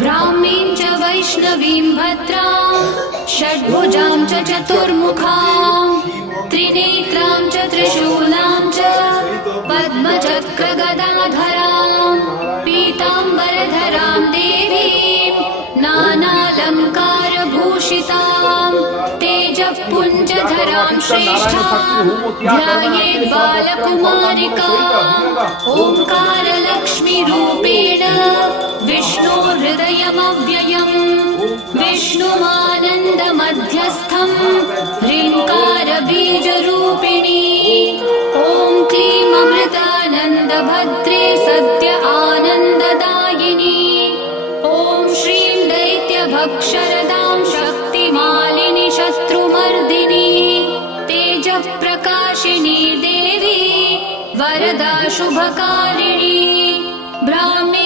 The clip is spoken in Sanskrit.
ब्राह्मीं च वैष्णवीं भद्रां षड्भुजां च चतुर्मुखां त्रिनेत्रां च त्रिशूलां च पद्मचक्रगदाधरां पीताम्बरधरां देवीं नानालङ्कारभूषितां तेजःपुञ्जधरां श्रेष्ठां ध्यायेत् बालकुमारिकाम् ओङ्कारलक्ष्मीरूपेण विष्णोर्हृदयमव्ययम् विष्णुमानन्दमध्यस्थं ह्रीङ्कारबीजरूपिणी ॐ क्लीं अमृतानन्दभद्रे सत्य आनन्ददायिनी ॐ श्रीं दैत्यभक्षरदां शक्तिमालिनि शत्रुमर्दिनी तेजःप्रकाशिनी देवी वरदा शुभकारिणी